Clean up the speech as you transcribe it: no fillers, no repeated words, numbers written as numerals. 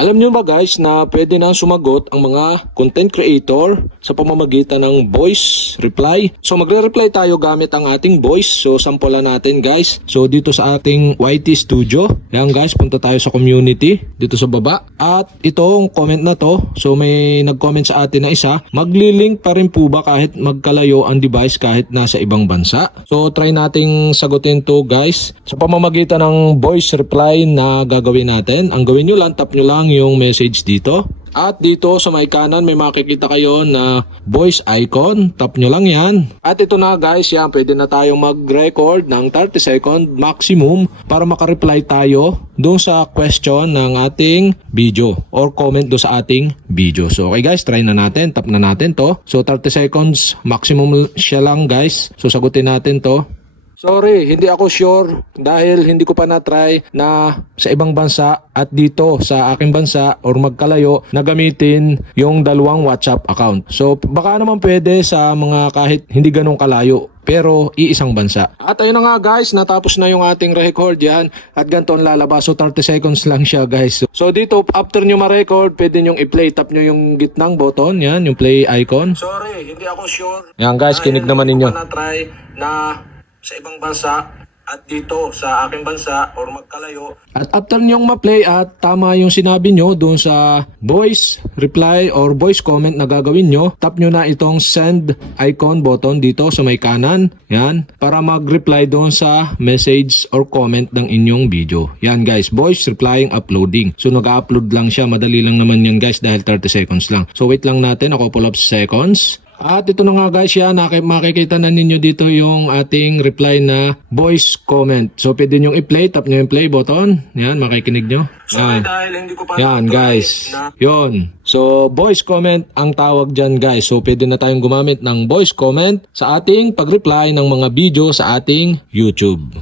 Alam nyo ba guys na pwede na sumagot ang mga content creator sa pamamagitan ng voice reply? So magre-reply tayo gamit ang ating voice. So sampulan natin guys. So dito sa ating YT Studio. Yan guys, punta tayo sa community dito sa baba. At itong comment na to, so may nag-comment sa atin na isa, magli-link pa rin po ba kahit magkalayo ang device kahit nasa ibang bansa? So try nating sagutin to guys sa pamamagitan ng voice reply na gagawin natin. Ang gawin nyo lang, tap nyo lang yung message dito. At dito sa may kanan may makikita kayo na voice icon. Tap nyo lang yan. At ito na guys, yan, pwede na tayong mag-record ng 30 second maximum para makareply tayo doon sa question ng ating video or comment doon sa ating video. So okay guys, try na natin. Tap na natin to. So 30 seconds maximum siya lang guys. So sagutin natin to. Sorry, hindi ako sure dahil hindi ko pa na-try na sa ibang bansa at dito sa aking bansa or magkalayo na gamitin yung dalawang WhatsApp account. So baka naman pwede sa mga kahit hindi ganun kalayo pero iisang bansa. At ayun na nga guys, natapos na yung ating record yan at ganito ang lalabas. So 30 seconds lang siya guys. So dito after nyo ma-record, pwede nyo i-play. Tap nyo yung gitnang button, yan, yung play icon. Sorry, hindi ako sure. Yan guys, kinig naman ninyo. Hindi ko pa na-try na sa ibang bansa at dito sa aking bansa or magkalayo. At after nyong ma-play at tama yung sinabi nyo doon sa voice reply or voice comment na gagawin nyo, tap nyo na itong send icon button dito sa may kanan. Yan, para mag-reply doon sa message or comment ng inyong video. Yan guys, voice replying uploading. So nag-upload lang siya, madali lang naman yan guys dahil 30 seconds lang. So wait lang natin a couple of seconds. At ito na nga guys yan, makikita na ninyo dito yung ating reply na voice comment. So pwede nyo i-play, tap nyo yung play button. Yan, makikinig nyo. Yan, yan guys. Yun. So voice comment ang tawag dyan guys. So pwede na tayong gumamit ng voice comment sa ating pag-reply ng mga video sa ating YouTube.